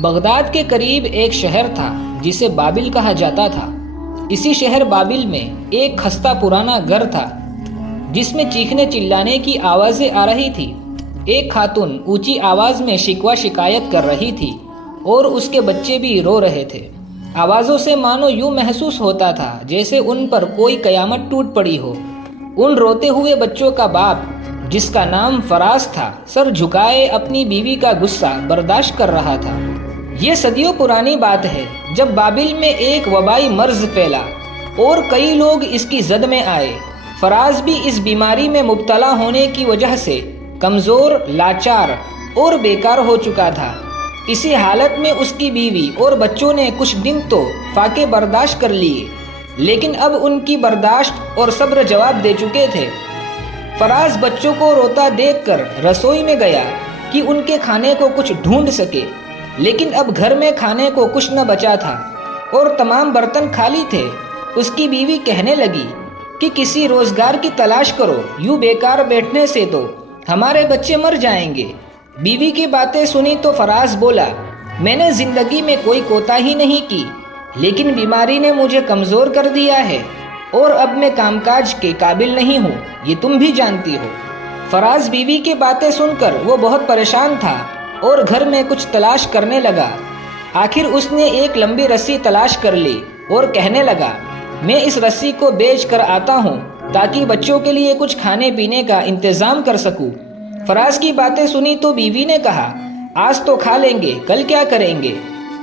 Baghdad کے قریب ایک شہر تھا جسے بابل کہا جاتا تھا۔ اسی شہر بابل میں ایک خستہ پرانا گھر تھا جس میں چیخنے چلانے کی آوازیں آ رہی تھی۔ ایک خاتون اونچی آواز میں شکوہ شکایت کر رہی تھی اور اس کے بچے بھی رو رہے تھے۔ آوازوں سے مانو یوں محسوس ہوتا تھا جیسے ان پر کوئی قیامت ٹوٹ پڑی ہو۔ ان روتے ہوئے بچوں کا باپ جس کا نام فراز تھا سر جھکائے اپنی بیوی کا غصہ برداشت کر رہا تھا۔ یہ صدیوں پرانی بات ہے جب بابل میں ایک وبائی مرض پھیلا اور کئی لوگ اس کی زد میں آئے۔ فراز بھی اس بیماری میں مبتلا ہونے کی وجہ سے کمزور، لاچار اور بیکار ہو چکا تھا۔ اسی حالت میں اس کی بیوی اور بچوں نے کچھ دن تو فاقے برداشت کر لیے، لیکن اب ان کی برداشت اور صبر جواب دے چکے تھے۔ فراز بچوں کو روتا دیکھ کر رسوئی میں گیا کہ ان کے کھانے کو کچھ ڈھونڈ سکے، لیکن اب گھر میں کھانے کو کچھ نہ بچا تھا اور تمام برتن خالی تھے۔ اس کی بیوی کہنے لگی کہ کسی روزگار کی تلاش کرو، یوں بیکار بیٹھنے سے تو ہمارے بچے مر جائیں گے۔ بیوی کی باتیں سنی تو فراز بولا، میں نے زندگی میں کوئی کوتاہی نہیں کی، لیکن بیماری نے مجھے کمزور کر دیا ہے اور اب میں کام کاج کے قابل نہیں ہوں، یہ تم بھی جانتی ہو۔ فراز بیوی کی باتیں سن کر وہ بہت پریشان تھا اور گھر میں کچھ تلاش کرنے لگا۔ آخر اس نے ایک لمبی رسی تلاش کر لی اور کہنے لگا، میں اس رسی کو بیچ کر آتا ہوں تاکہ بچوں کے لیے کچھ کھانے پینے کا انتظام کر سکوں۔ فراز کی باتیں سنی تو بیوی نے کہا، آج تو کھا لیں گے، کل کیا کریں گے؟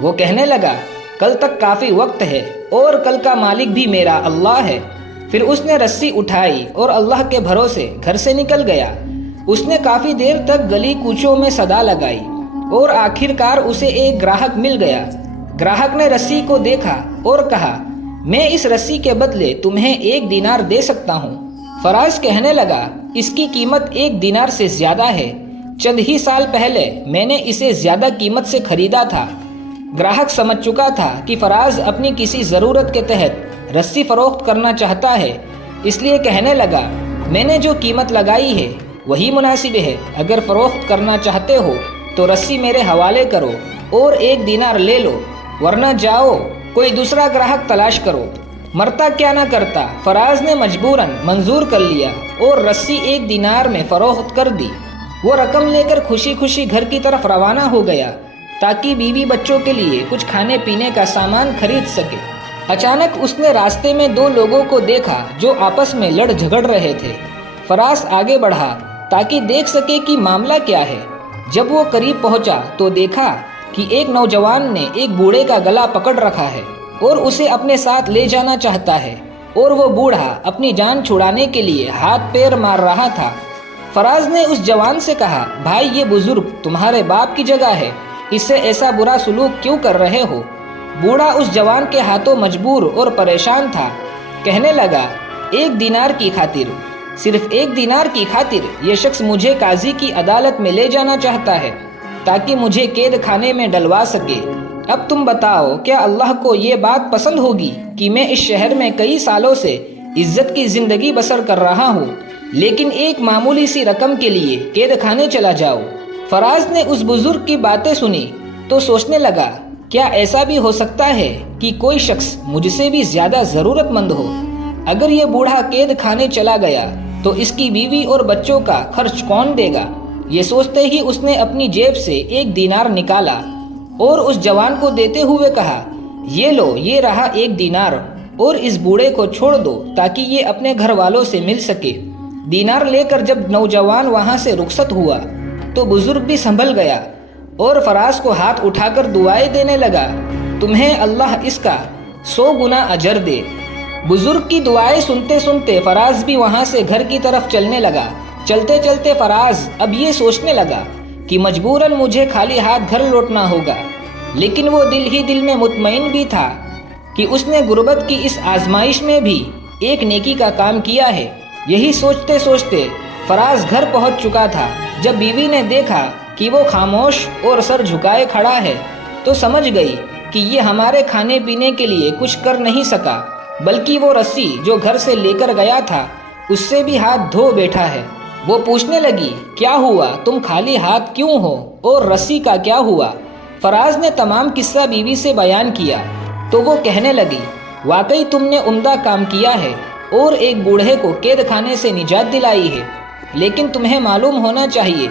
وہ کہنے لگا، کل تک کافی وقت ہے اور کل کا مالک بھی میرا اللہ ہے۔ پھر اس نے رسی اٹھائی اور اللہ کے بھروسے گھر سے نکل گیا۔ اس نے کافی دیر تک گلی کوچوں میں صدا لگائی اور آخر کار اسے ایک گراہک مل گیا۔ گراہک نے رسی کو دیکھا اور کہا، میں اس رسی کے بدلے تمہیں 1 دینار دے سکتا ہوں۔ فراز کہنے لگا، اس کی قیمت 1 دینار سے زیادہ ہے، چند ہی سال پہلے میں نے اسے زیادہ قیمت سے خریدا تھا۔ گراہک سمجھ چکا تھا کہ فراز اپنی کسی ضرورت کے تحت رسی فروخت کرنا چاہتا ہے، اس لیے کہنے لگا، میں نے جو قیمت لگائی ہے وہی مناسب ہے، اگر فروخت کرنا چاہتے ہو تو رسی میرے حوالے کرو اور 1 دینار لے لو، ورنہ جاؤ کوئی دوسرا گراہک تلاش کرو۔ مرتا کیا نہ کرتا، فراز نے مجبوراً منظور کر لیا اور رسی 1 دینار میں فروخت کر دی۔ وہ رقم لے کر خوشی خوشی گھر کی طرف روانہ ہو گیا تاکہ بیوی بچوں کے لیے کچھ کھانے پینے کا سامان خرید سکے۔ اچانک اس نے راستے میں 2 لوگوں کو دیکھا جو آپس میں لڑ جھگڑ رہے تھے۔ فراز آگے بڑھا تاکہ دیکھ سکے کہ معاملہ کیا ہے۔ جب وہ قریب پہنچا تو دیکھا کہ ایک نوجوان نے ایک بوڑھے کا گلا پکڑ رکھا ہے اور اسے اپنے ساتھ لے جانا چاہتا ہے، اور وہ بوڑھا اپنی جان چھڑانے کے لیے ہاتھ پیر مار رہا تھا۔ فراز نے اس جوان سے کہا، بھائی یہ بزرگ تمہارے باپ کی جگہ ہے، اس سے ایسا برا سلوک کیوں کر رہے ہو؟ بوڑھا اس جوان کے ہاتھوں مجبور اور پریشان تھا، کہنے لگا، 1 دینار کی خاطر، صرف 1 دینار کی خاطر یہ شخص مجھے قاضی کی عدالت میں لے جانا چاہتا ہے تاکہ مجھے قید خانے میں ڈلوا سکے۔ اب تم بتاؤ، کیا اللہ کو یہ بات پسند ہوگی کہ میں اس شہر میں کئی سالوں سے عزت کی زندگی بسر کر رہا ہوں، لیکن ایک معمولی سی رقم کے لیے قید خانے چلا جاؤ؟ فراز نے اس بزرگ کی باتیں سنی تو سوچنے لگا، کیا ایسا بھی ہو سکتا ہے کہ کوئی شخص مجھ سے بھی زیادہ ضرورت مند ہو؟ اگر یہ بوڑھا قید خانے چلا گیا تو اس کی بیوی اور بچوں کا خرچ کون دے گا؟ یہ سوچتے ہی اس نے اپنی جیب سے 1 دینار نکالا اور اس جوان کو دیتے ہوئے کہا، یہ لو، یہ رہا 1 دینار، اور اس بوڑھے کو چھوڑ دو تاکہ یہ اپنے گھر والوں سے مل سکے۔ دینار لے کر جب نوجوان وہاں سے رخصت ہوا تو بزرگ بھی سنبھل گیا اور فراز کو ہاتھ اٹھا کر دعائیں دینے لگا، تمہیں اللہ اس کا 100 گنا اجر دے۔ بزرگ کی دعائیں سنتے سنتے فراز بھی وہاں سے گھر کی طرف چلنے لگا۔ چلتے چلتے فراز اب یہ سوچنے لگا کہ مجبوراً مجھے خالی ہاتھ گھر لوٹنا ہوگا، لیکن وہ دل ہی دل میں مطمئن بھی تھا کہ اس نے غربت کی اس آزمائش میں بھی ایک نیکی کا کام کیا ہے۔ یہی سوچتے سوچتے فراز گھر پہنچ چکا تھا۔ جب بیوی نے دیکھا کہ وہ خاموش اور سر جھکائے کھڑا ہے تو سمجھ گئی کہ یہ ہمارے کھانے پینے کے لیے کچھ کر نہیں سکا، بلکہ وہ رسی جو گھر سے لے کر گیا تھا اس سے بھی ہاتھ دھو بیٹھا ہے۔ وہ پوچھنے لگی، کیا ہوا؟ تم خالی ہاتھ کیوں ہو اور رسی کا کیا ہوا؟ فراز نے تمام قصہ بیوی سے بیان کیا تو وہ کہنے لگی، واقعی تم نے عمدہ کام کیا ہے اور ایک بوڑھے کو قید خانے سے نجات دلائی ہے، لیکن تمہیں معلوم ہونا چاہیے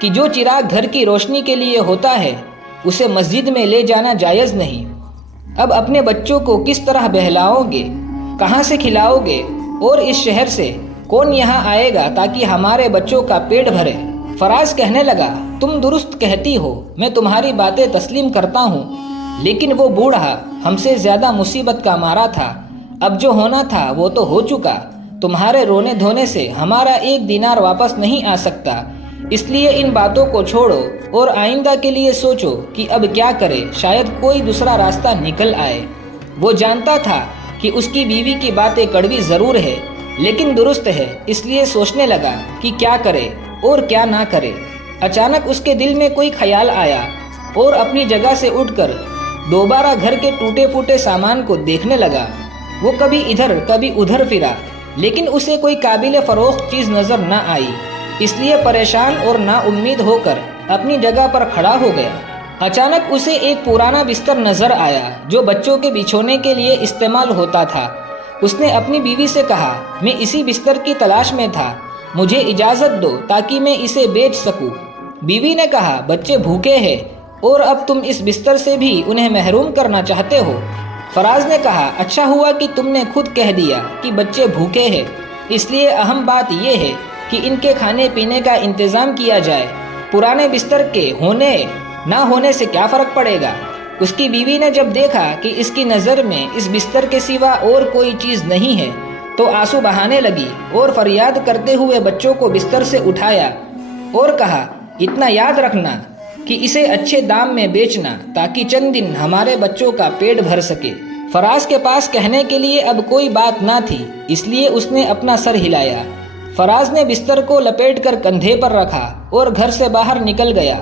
کہ جو چراغ گھر کی روشنی کے لیے ہوتا ہے اسے مسجد میں لے جانا جائز نہیں۔ اب اپنے بچوں کو کس طرح بہلاؤ گے، کہاں سے کھلاؤ گے، اور اس شہر سے کون یہاں آئے گا تاکہ ہمارے بچوں کا پیٹ بھرے؟ فراز کہنے لگا، تم درست کہتی ہو، میں تمہاری باتیں تسلیم کرتا ہوں، لیکن وہ بوڑھا ہم سے زیادہ مصیبت کا مارا تھا، اب جو ہونا تھا وہ تو ہو چکا، تمہارے رونے دھونے سے ہمارا 1 دینار واپس نہیں آ سکتا، اس لیے ان باتوں کو چھوڑو اور آئندہ کے لیے سوچو کہ اب کیا کرے، شاید کوئی دوسرا راستہ نکل آئے۔ وہ جانتا تھا کہ اس کی بیوی کی باتیں کڑوی ضرور ہے لیکن درست ہے، اس لیے سوچنے لگا کہ کیا کرے اور کیا نہ کرے۔ اچانک اس کے دل میں کوئی خیال آیا اور اپنی جگہ سے اٹھ کر دوبارہ گھر کے ٹوٹے پھوٹے سامان کو دیکھنے لگا۔ وہ کبھی ادھر کبھی ادھر پھرا لیکن اسے کوئی قابل فروخت چیز نظر نہ آئی، اس لیے پریشان اور نا امید ہو کر اپنی جگہ پر کھڑا ہو گیا۔ اچانک اسے ایک پرانا بستر نظر آیا جو بچوں کے بچھونے کے لیے استعمال ہوتا تھا۔ اس نے اپنی بیوی سے کہا، میں اسی بستر کی تلاش میں تھا، مجھے اجازت دو تاکہ میں اسے بیچ سکوں۔ بیوی نے کہا، بچے بھوکے ہیں اور اب تم اس بستر سے بھی انہیں محروم کرنا چاہتے ہو؟ فراز نے کہا، اچھا ہوا کہ تم نے خود کہہ دیا کہ بچے بھوکے ہیں، اس لیے اہم بات یہ ہے کہ ان کے کھانے پینے کا انتظام کیا جائے، پرانے بستر کے ہونے نہ ہونے سے کیا فرق پڑے گا؟ اس کی بیوی نے جب دیکھا کہ اس کی نظر میں اس بستر کے سوا اور کوئی چیز نہیں ہے تو آنسو بہانے لگی اور فریاد کرتے ہوئے بچوں کو بستر سے اٹھایا اور کہا، اتنا یاد رکھنا کہ اسے اچھے دام میں بیچنا تاکہ چند دن ہمارے بچوں کا پیٹ بھر سکے۔ فراز کے پاس کہنے کے لیے اب کوئی بات نہ تھی، اس لیے اس نے اپنا سر ہلایا۔ فراز نے بستر کو لپیٹ کر کندھے پر رکھا اور گھر سے باہر نکل گیا۔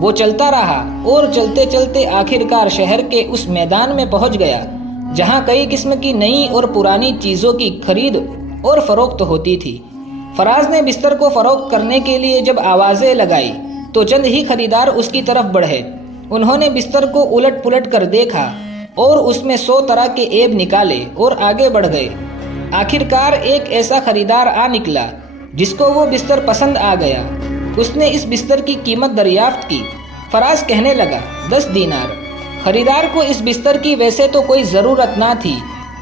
وہ چلتا رہا اور چلتے چلتے آخر کار شہر کے اس میدان میں پہنچ گیا جہاں کئی قسم کی نئی اور پرانی چیزوں کی خرید اور فروخت ہوتی تھی۔ فراز نے بستر کو فروخت کرنے کے لیے جب آوازیں لگائی تو چند ہی خریدار اس کی طرف بڑھے۔ انہوں نے بستر کو الٹ پلٹ کر دیکھا اور اس میں 100 طرح کے عیب نکالے اور آگے بڑھ گئے۔ آخر کار ایک ایسا خریدار آ نکلا جس کو وہ بستر پسند آ گیا۔ اس نے اس بستر کی قیمت دریافت کی۔ فراز کہنے لگا، 10 دینار۔ خریدار کو اس بستر کی ویسے تو کوئی ضرورت نہ تھی،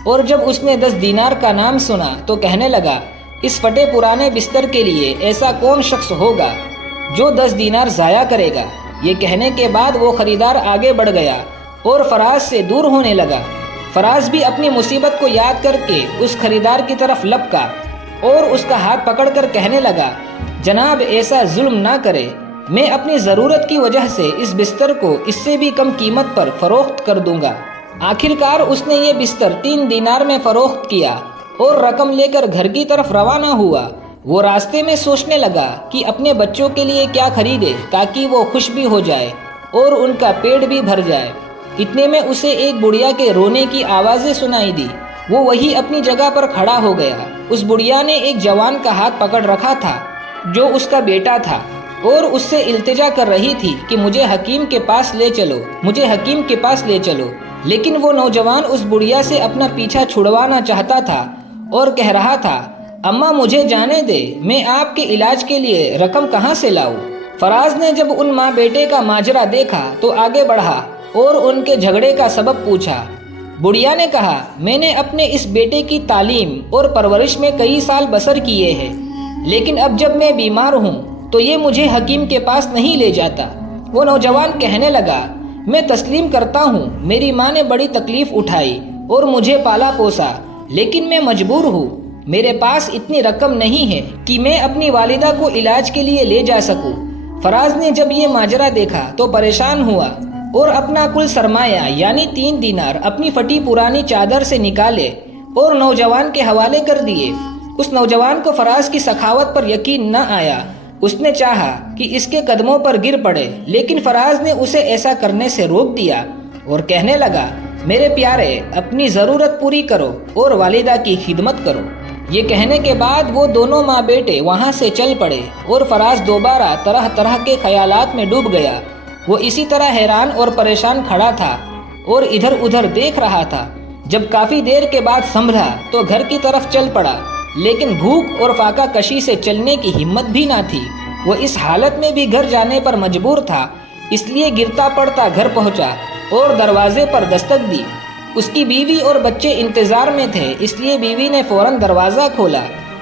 اور جب اس نے 10 دینار کا نام سنا تو کہنے لگا، اس پھٹے پرانے بستر کے لیے ایسا کون شخص ہوگا جو 10 دینار ضائع کرے گا؟ یہ کہنے کے بعد وہ خریدار آگے بڑھ گیا اور فراز سے دور ہونے لگا۔ فراز بھی اپنی مصیبت کو یاد کر کے اس خریدار کی طرف لپکا اور اس کا ہاتھ پکڑ کر کہنے لگا، جناب ایسا ظلم نہ کرے، میں اپنی ضرورت کی وجہ سے اس بستر کو اس سے بھی کم قیمت پر فروخت کر دوں گا۔ آخر کار اس نے یہ بستر 3 دینار میں فروخت کیا اور رقم لے کر گھر کی طرف روانہ ہوا۔ وہ راستے میں سوچنے لگا کہ اپنے بچوں کے لیے کیا خریدے تاکہ وہ خوش بھی ہو جائے اور ان کا پیٹ بھی بھر جائے۔ اتنے میں اسے ایک بڑھیا کے رونے کی آوازیں سنائی دی۔ وہ وہی اپنی جگہ پر کھڑا ہو گیا۔ اس بڑھیا نے ایک جوان کا ہاتھ پکڑ رکھا تھا جو اس کا بیٹا تھا اور اس سے التجا کر رہی تھی کہ مجھے حکیم کے پاس لے چلو، مجھے حکیم کے پاس لے چلو۔ لیکن وہ نوجوان اس بڑھیا سے اپنا پیچھا چھڑوانا چاہتا تھا اور کہہ رہا تھا، اماں مجھے جانے دے، میں آپ کے علاج کے لیے رقم کہاں سے لاؤں؟ فراز نے جب ان ماں بیٹے کا ماجرا دیکھا تو آگے بڑھا اور ان کے جھگڑے کا سبب پوچھا۔ بڑھیا نے کہا، میں نے اپنے اس بیٹے کی تعلیم اور پرورش میں کئی سال بسر کیے ہیں، لیکن اب جب میں بیمار ہوں تو یہ مجھے حکیم کے پاس نہیں لے جاتا۔ وہ نوجوان کہنے لگا، میں تسلیم کرتا ہوں، میری ماں نے بڑی تکلیف اٹھائی اور مجھے پالا پوسا، لیکن میں مجبور ہوں، میرے پاس اتنی رقم نہیں ہے کہ میں اپنی والدہ کو علاج کے لیے لے جا سکوں۔ فراز نے جب یہ ماجرا دیکھا تو پریشان ہوا اور اپنا کل سرمایہ یعنی 3 دینار اپنی پھٹی پرانی چادر سے نکالے اور نوجوان کے حوالے کر دیے۔ اس نوجوان کو فراز کی سخاوت پر یقین نہ آیا۔ اس نے چاہا کہ اس کے قدموں پر گر پڑے، لیکن فراز نے اسے ایسا کرنے سے روک دیا اور کہنے لگا، میرے پیارے، اپنی ضرورت پوری کرو اور والدہ کی خدمت کرو۔ یہ کہنے کے بعد وہ دونوں ماں بیٹے وہاں سے چل پڑے اور فراز دوبارہ طرح طرح کے خیالات میں ڈوب گیا وہ اسی طرح حیران اور پریشان کھڑا تھا اور ادھر ادھر دیکھ رہا تھا۔ جب کافی دیر کے بعد سنبھلا تو گھر کی طرف چل پڑا، لیکن بھوک اور فاقہ کشی سے چلنے کی ہمت بھی نہ تھی۔ وہ اس حالت میں بھی گھر جانے پر مجبور تھا، اس لیے گرتا پڑتا گھر پہنچا اور دروازے پر دستک دی۔ اس کی بیوی اور بچے انتظار میں تھے، اس لیے بیوی نے فوراً دروازہ کھولا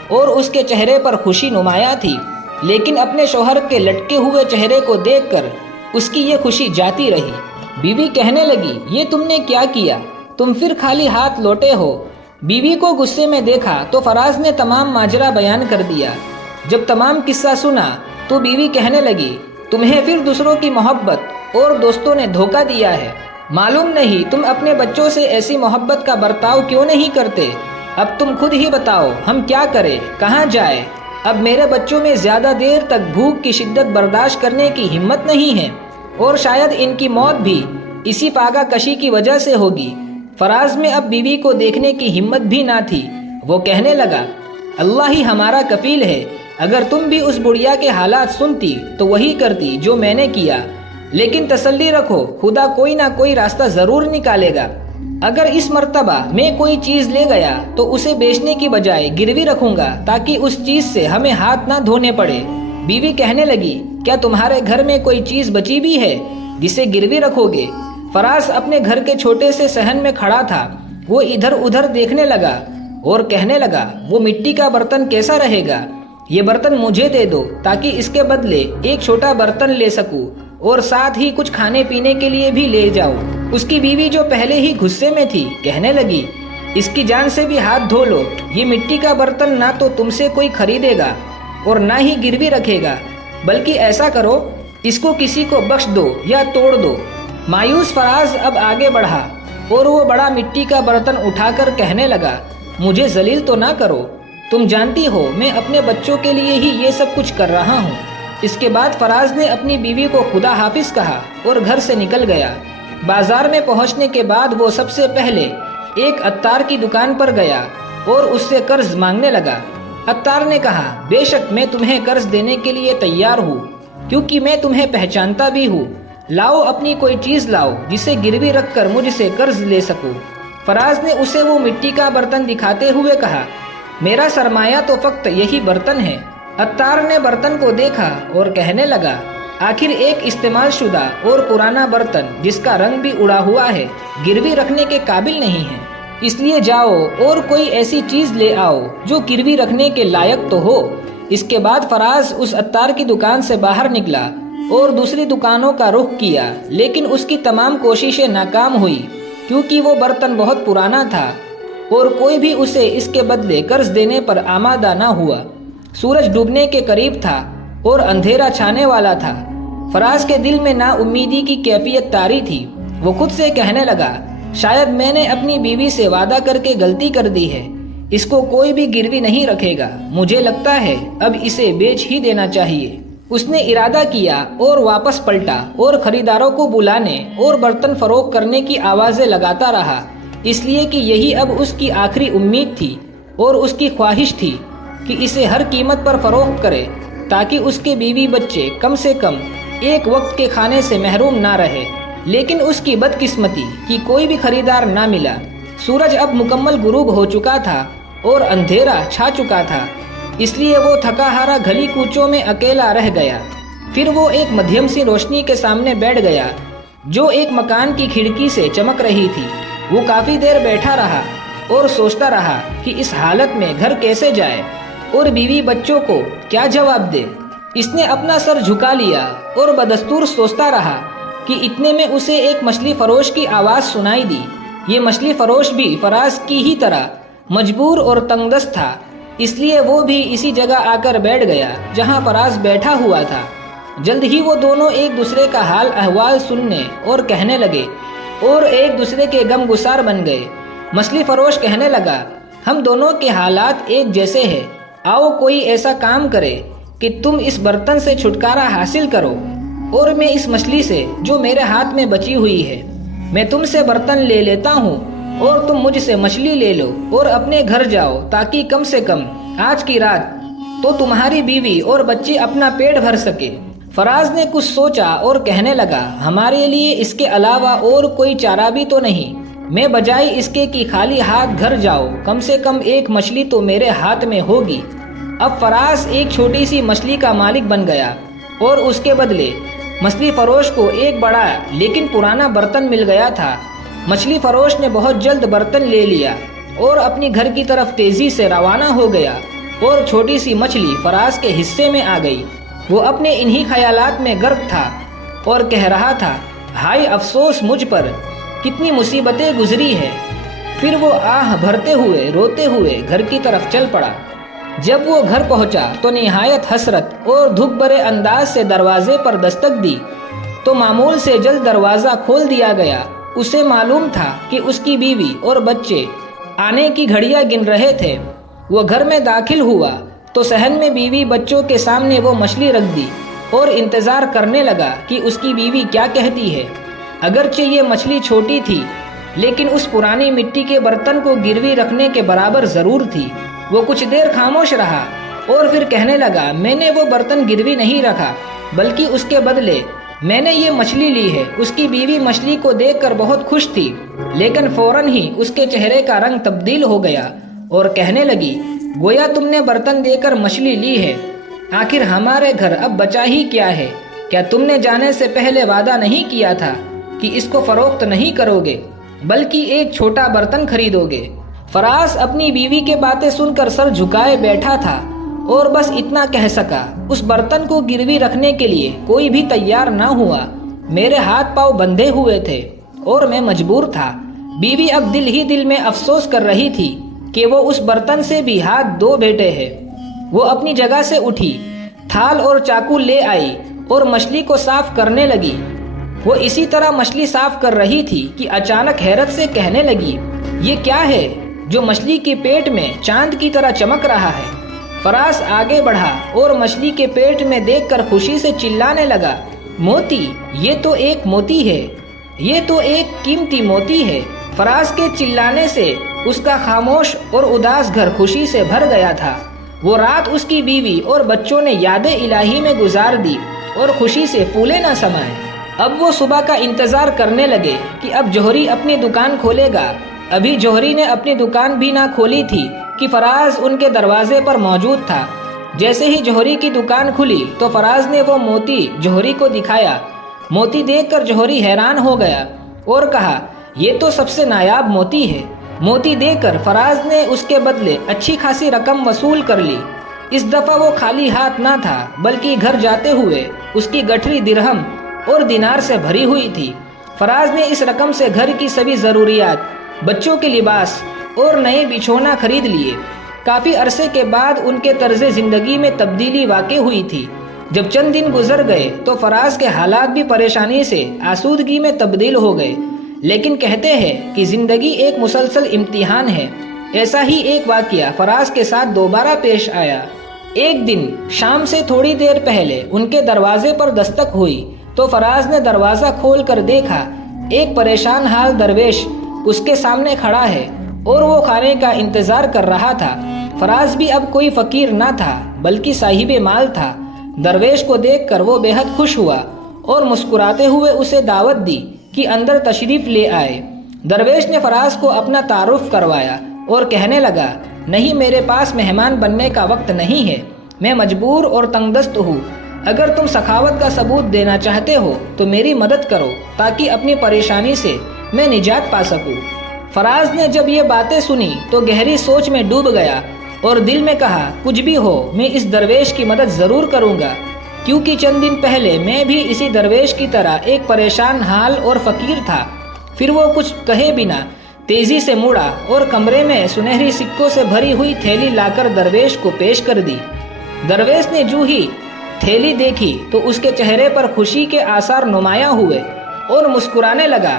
اور اس کے چہرے پر خوشی نمایاں تھی، لیکن اپنے شوہر کے لٹکے ہوئے چہرے کو دیکھ کر اس کی یہ خوشی جاتی رہی۔ بیوی کہنے لگی، یہ تم نے کیا کیا؟ تم پھر خالی ہاتھ لوٹے ہو۔ بیوی کو غصے میں دیکھا تو فراز نے تمام ماجرا بیان کر دیا۔ جب تمام قصہ سنا تو بیوی کہنے لگی، تمہیں پھر دوسروں کی محبت اور دوستوں نے دھوکہ دیا ہے۔ معلوم نہیں تم اپنے بچوں سے ایسی محبت کا برتاؤ کیوں نہیں کرتے؟ اب تم خود ہی بتاؤ، ہم کیا کریں، کہاں جائیں؟ اب میرے بچوں میں زیادہ دیر تک بھوک کی شدت برداشت کرنے کی ہمت نہیں ہے، اور شاید ان کی موت بھی اسی فاقہ کشی کی وجہ سے ہوگی۔ فراز میں اب بیوی کو دیکھنے کی ہمت بھی نہ تھی۔ وہ کہنے لگا، اللہ ہی ہمارا کفیل ہے، اگر تم بھی اس بڑھیا کے حالات سنتی تو وہی کرتی جو میں نے کیا، لیکن تسلی رکھو، خدا کوئی نہ کوئی راستہ ضرور نکالے گا۔ اگر اس مرتبہ میں کوئی چیز لے گیا تو اسے بیچنے کی بجائے گروی رکھوں گا تاکہ اس چیز سے ہمیں ہاتھ نہ دھونے پڑے۔ بیوی کہنے لگی، کیا تمہارے گھر میں کوئی چیز بچی بھی ہے جسے گروی رکھو گے؟ فراز اپنے گھر کے چھوٹے سے صحن میں کھڑا تھا، وہ ادھر ادھر دیکھنے لگا اور کہنے لگا، وہ مٹی کا برتن کیسا رہے گا؟ یہ برتن مجھے دے دو تاکہ اس کے بدلے ایک چھوٹا برتن لے سکوں اور ساتھ ہی کچھ کھانے پینے کے لیے بھی لے جاؤں۔ اس کی بیوی جو پہلے ہی غصے میں تھی کہنے لگی، اس کی جان سے بھی ہاتھ دھو لو، یہ مٹی کا برتن نہ تو تم سے کوئی خریدے گا اور نہ ہی گروی رکھے گا، بلکہ ایسا کرو اس کو کسی کو بخش دو یا توڑ دو۔ مایوس فراز اب آگے بڑھا اور وہ بڑا مٹی کا برتن اٹھا کر کہنے لگا، مجھے ذلیل تو نہ کرو، تم جانتی ہو میں اپنے بچوں کے لیے ہی یہ سب کچھ کر رہا ہوں۔ اس کے بعد فراز نے اپنی بیوی کو خدا حافظ کہا اور گھر سے نکل گیا۔ بازار میں پہنچنے کے بعد وہ سب سے پہلے ایک عطار کی دکان پر گیا اور اس سے قرض مانگنے لگا۔ عطار نے کہا، بے شک میں تمہیں قرض دینے کے لیے تیار ہوں، کیونکہ میں تمہیں پہچانتا بھی ہوں۔ لاؤ اپنی کوئی چیز لاؤ جسے گروی رکھ کر مجھ سے قرض لے سکوں۔ فراز نے اسے وہ مٹی کا برتن دکھاتے ہوئے کہا، میرا سرمایہ تو فقط یہی برتن ہے۔ عطار نے برتن کو دیکھا اور کہنے لگا، آخر ایک استعمال شدہ اور پرانا برتن جس کا رنگ بھی اڑا ہوا ہے گروی رکھنے کے قابل نہیں ہے، اس لیے جاؤ اور کوئی ایسی چیز لے آؤ جو گروی رکھنے کے لائق تو ہو۔ اس کے بعد فراز اس عطار کی دکان سے باہر نکلا اور دوسری دکانوں کا رخ کیا، لیکن اس کی تمام کوششیں ناکام ہوئی کیونکہ وہ برتن بہت پرانا تھا اور کوئی بھی اسے اس کے بدلے قرض دینے پر آمادہ نہ ہوا۔ سورج ڈوبنے کے قریب تھا اور اندھیرا چھانے والا تھا۔ فراز کے دل میں نا امیدی کی کیفیت طاری تھی۔ وہ خود سے کہنے لگا، شاید میں نے اپنی بیوی سے وعدہ کر کے غلطی کر دی ہے، اس کو کوئی بھی گروی نہیں رکھے گا، مجھے لگتا ہے اب اسے بیچ ہی دینا چاہیے۔ اس نے ارادہ کیا اور واپس پلٹا اور خریداروں کو بلانے اور برتن فروخت کرنے کی آوازیں لگاتا رہا، اس لیے کہ یہی اب اس کی آخری امید تھی اور اس کی خواہش تھی کہ اسے ہر قیمت پر فروخت کرے تاکہ اس کے بیوی بچے کم سے کم ایک وقت کے کھانے سے محروم نہ رہے۔ لیکن اس کی بدقسمتی کہ کوئی بھی خریدار نہ ملا۔ سورج اب مکمل غروب ہو چکا تھا اور اندھیرا چھا چکا تھا، اس لیے وہ تھکا ہارا گلی کوچوں میں اکیلا رہ گیا۔ پھر وہ ایک مدھیم سی روشنی کے سامنے بیٹھ گیا جو ایک مکان کی کھڑکی سے چمک رہی تھی۔ وہ کافی دیر بیٹھا رہا اور سوچتا رہا کہ اس حالت میں گھر کیسے جائے اور بیوی بچوں کو کیا جواب دے۔ اس نے اپنا سر جھکا لیا اور بدستور سوچتا رہا کہ اتنے میں اسے ایک مچھلی فروش کی آواز سنائی دی۔ یہ مچھلی فروش بھی فراز کی ہی طرح مجبور اور تنگ دست تھا، اس لیے وہ بھی اسی جگہ آ کر بیٹھ گیا جہاں فراز بیٹھا ہوا تھا۔ جلد ہی وہ دونوں ایک دوسرے کا حال احوال سننے اور کہنے لگے اور ایک دوسرے کے غم گسار بن گئے۔ مچھلی فروش کہنے لگا، ہم دونوں کے حالات ایک جیسے ہیں، آؤ کوئی ایسا کام کرے کہ تم اس برتن سے چھٹکارا حاصل کرو اور میں اس مچھلی سے جو میرے ہاتھ میں بچی ہوئی ہے، میں تم سے برتن لے لیتا ہوں اور تم مجھ سے مچھلی لے لو اور اپنے گھر جاؤ تاکہ کم سے کم آج کی رات تو تمہاری بیوی اور بچے اپنا پیٹ بھر سکے۔ فراز نے کچھ سوچا اور کہنے لگا، ہمارے لیے اس کے علاوہ اور کوئی چارہ بھی تو نہیں؟ میں بجائے اس کے کہ خالی ہاتھ گھر جاؤ، کم سے کم ایک مچھلی تو میرے ہاتھ میں ہوگی۔ اب فراز ایک چھوٹی سی مچھلی کا مالک بن گیا اور اس کے بدلے مچھلی فروش کو ایک بڑا لیکن پرانا برتن مل گیا تھا۔ مچھلی فروش نے بہت جلد برتن لے لیا اور اپنی گھر کی طرف تیزی سے روانہ ہو گیا اور چھوٹی سی مچھلی فراز کے حصے میں آ گئی۔ وہ اپنے انہی خیالات میں غرق تھا اور کہہ رہا تھا، ہائے افسوس مجھ پر، کتنی مصیبتیں گزری ہے۔ پھر وہ آہ بھرتے ہوئے روتے ہوئے گھر کی طرف چل پڑا۔ جب وہ گھر پہنچا تو نہایت حسرت اور دکھ بھرے انداز سے دروازے پر دستک دی تو معمول سے جلد دروازہ کھول دیا گیا۔ اسے معلوم تھا کہ اس کی بیوی اور بچے آنے کی گھڑیاں گن رہے تھے۔ وہ گھر میں داخل ہوا تو صحن میں بیوی بچوں کے سامنے وہ مچھلی رکھ دی اور انتظار کرنے لگا کہ اس کی بیوی کیا کہتی ہے۔ اگرچہ یہ مچھلی چھوٹی تھی لیکن اس پرانی مٹی کے برتن کو گروی رکھنے کے برابر ضرور تھی۔ وہ کچھ دیر خاموش رہا اور پھر کہنے لگا، میں نے وہ برتن گروی نہیں رکھا بلکہ اس کے بدلے میں نے یہ مچھلی لی ہے۔ اس کی بیوی مچھلی کو دیکھ کر بہت خوش تھی لیکن فوراً ہی اس کے چہرے کا رنگ تبدیل ہو گیا اور کہنے لگی، گویا تم نے برتن دے کر مچھلی لی ہے۔ آخر ہمارے گھر اب بچا ہی کیا ہے؟ کیا تم نے جانے سے پہلے وعدہ نہیں کیا تھا کہ اس کو فروخت نہیں کرو گے بلکہ ایک چھوٹا برتن خریدو گے؟ فراز اپنی بیوی کے باتیں سن کر سر جھکائے بیٹھا تھا اور بس اتنا کہہ سکا، اس برتن کو گروی رکھنے کے لیے کوئی بھی تیار نہ ہوا۔ میرے ہاتھ پاؤں بندھے ہوئے تھے اور میں مجبور تھا۔ بیوی اب دل ہی دل میں افسوس کر رہی تھی کہ وہ اس برتن سے بھی ہاتھ دھو بیٹھے ہے۔ وہ اپنی جگہ سے اٹھی، تھال اور چاقو لے آئی اور مچھلی کو صاف کرنے لگی۔ وہ اسی طرح مچھلی صاف کر رہی تھی کہ اچانک حیرت سے کہنے لگی، یہ کیا ہے جو مچھلی کے پیٹ میں چاند کی طرح چمک رہا ہے؟ فراز آگے بڑھا اور مچھلی کے پیٹ میں دیکھ کر خوشی سے چلانے لگا، موتی! یہ تو ایک موتی ہے، یہ تو ایک قیمتی موتی ہے۔ فراز کے چلانے سے اس کا خاموش اور اداس گھر خوشی سے بھر گیا تھا۔ وہ رات اس کی بیوی اور بچوں نے یاد الہی میں گزار دی اور خوشی سے پھولے نہ سمائے۔ اب وہ صبح کا انتظار کرنے لگے کہ اب جوہری اپنی دکان کھولے گا۔ ابھی جوہری نے اپنی دکان بھی نہ کھولی تھی کہ فراز ان کے دروازے پر موجود تھا۔ جیسے ہی جوہری کی دکان کھلی تو فراز نے وہ موتی جوہری کو دکھایا۔ موتی دیکھ کر جوہری حیران ہو گیا اور کہا، یہ تو سب سے نایاب موتی ہے۔ موتی دے کر فراز نے اس کے بدلے اچھی خاصی رقم وصول کر لی۔ اس دفعہ وہ خالی ہاتھ نہ تھا بلکہ گھر جاتے ہوئے اس کی گٹھری درہم اور دینار سے بھری ہوئی تھی۔ فراز نے اس رقم سے گھر کی سبھی ضروریات، بچوں کے لباس اور نئے بچھونا خرید لیے۔ کافی عرصے کے بعد ان کے طرز زندگی میں تبدیلی واقع ہوئی تھی۔ جب چند دن گزر گئے تو فراز کے حالات بھی پریشانی سے آسودگی میں تبدیل ہو گئے۔ لیکن کہتے ہیں کہ زندگی ایک مسلسل امتحان ہے۔ ایسا ہی ایک واقعہ فراز کے ساتھ دوبارہ پیش آیا۔ ایک دن شام سے تھوڑی دیر پہلے ان کے دروازے پر دستک ہوئی تو فراز نے دروازہ کھول کر دیکھا، ایک پریشان حال درویش اس کے سامنے کھڑا ہے اور وہ کھانے کا انتظار کر رہا تھا۔ فراز بھی اب کوئی فقیر نہ تھا بلکہ صاحب مال تھا۔ درویش کو دیکھ کر وہ بے حد خوش ہوا اور مسکراتے ہوئے اسے دعوت دی کہ اندر تشریف لے آئے۔ درویش نے فراز کو اپنا تعارف کروایا اور کہنے لگا، نہیں، میرے پاس مہمان بننے کا وقت نہیں ہے، میں مجبور اور تنگ دست ہوں۔ اگر تم سخاوت کا ثبوت دینا چاہتے ہو تو میری مدد کرو تاکہ اپنی پریشانی سے میں نجات پا سکوں۔ فراز نے جب یہ باتیں سنی تو گہری سوچ میں ڈوب گیا اور دل میں کہا، کچھ بھی ہو میں اس درویش کی مدد ضرور کروں گا، کیونکہ چند دن پہلے میں بھی اسی درویش کی طرح ایک پریشان حال اور فقیر تھا۔ پھر وہ کچھ کہے بنا تیزی سے مڑا اور کمرے میں سنہری سکوں سے بھری ہوئی تھیلی لا کر درویش کو پیش کر دی۔ درویش نے جو ہی تھیلی دیکھی تو اس کے چہرے پر خوشی کے آثار نمایاں ہوئے اور مسکرانے لگا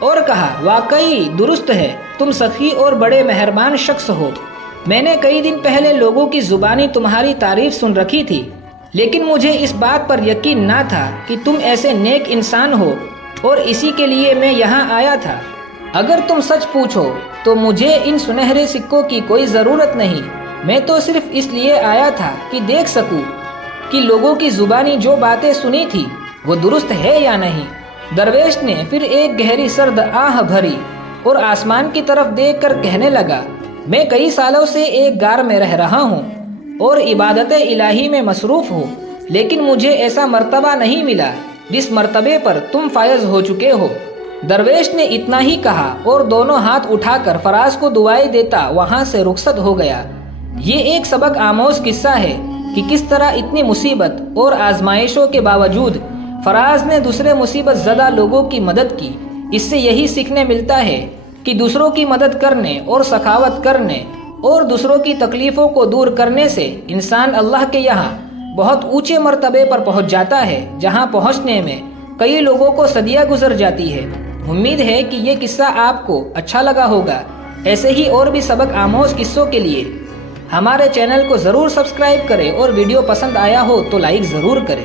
اور کہا، واقعی درست ہے، تم سخی اور بڑے مہربان شخص ہو۔ میں نے کئی دن پہلے لوگوں کی زبانی تمہاری تعریف سن رکھی تھی، لیکن مجھے اس بات پر یقین نہ تھا کہ تم ایسے نیک انسان ہو، اور اسی کے لیے میں یہاں آیا تھا۔ اگر تم سچ پوچھو تو مجھے ان سنہرے سکوں کی کوئی ضرورت نہیں، میں تو صرف اس لیے آیا تھا کہ دیکھ سکوں کہ لوگوں کی زبانی جو باتیں سنی تھی وہ درست ہے یا نہیں۔ درویش نے پھر ایک گہری سرد آہ بھری اور آسمان کی طرف دیکھ کر کہنے لگا، میں کئی سالوں سے ایک غار میں رہ رہا ہوں اور عبادت الہی میں مصروف ہوں، لیکن مجھے ایسا مرتبہ نہیں ملا جس مرتبے پر تم فائز ہو چکے ہو۔ درویش نے اتنا ہی کہا اور دونوں ہاتھ اٹھا کر فراز کو دعائیں دیتا وہاں سے رخصت ہو گیا۔ یہ ایک سبق آموز قصہ ہے کہ کس طرح اتنی مصیبت اور آزمائشوں کے باوجود فراز نے دوسرے مصیبت زدہ لوگوں کی مدد کی۔ اس سے یہی سیکھنے ملتا ہے کہ دوسروں کی مدد کرنے اور سخاوت کرنے اور دوسروں کی تکلیفوں کو دور کرنے سے انسان اللہ کے یہاں بہت اونچے مرتبے پر پہنچ جاتا ہے، جہاں پہنچنے میں کئی لوگوں کو صدیاں گزر جاتی ہے۔ امید ہے کہ یہ قصہ آپ کو اچھا لگا ہوگا۔ ایسے ہی اور بھی سبق آموز قصوں کے لیے ہمارے چینل کو ضرور سبسکرائب کریں اور ویڈیو پسند آیا ہو تو لائک ضرور کریں۔